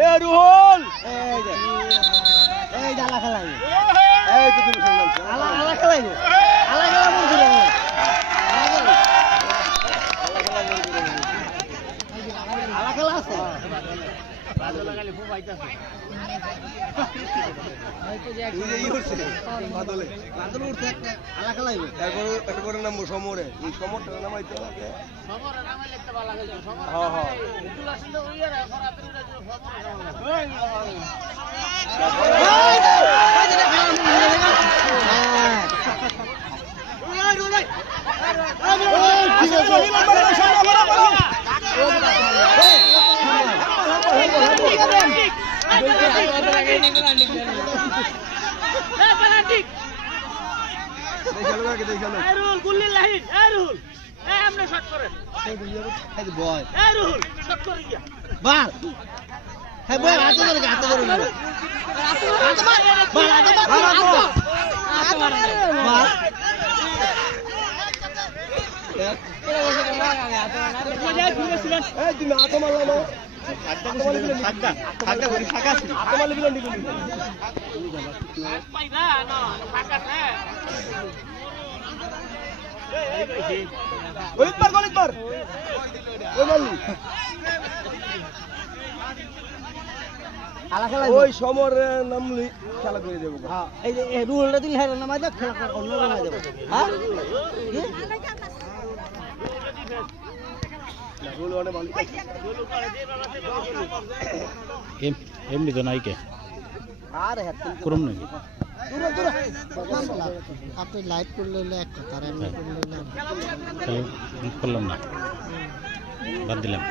এ রুহুল এই জালা খেলাই এই তো তুমি শুনলাম আলা আলা খেলাই আলা খেলা মন করে আলা খেলা আছে বাদল লাগালে খুব আইতাছে বাদলে বাদল উঠছে একটা আলা খেলাইবে তারপরে নামবো সমরে এই সমরটা নামাইতে লাগে সমর নামাইলে একটা ভালো লাগে সমর হ্যাঁ হ্যাঁ এগুলো আসলে ওইয়ার ফরাতের ওই সমর নামলি খেলা করে দেবো এই যে রুলটা দিলে হেরে নামাই দাও খেলা অন্য নামাই দেবো হ্যাঁ এমনি তো নাই কে আরে করুন নাকি আপনি লাইট করলে এক কথা আর এমনি করলে করলাম না বাদ দিলাম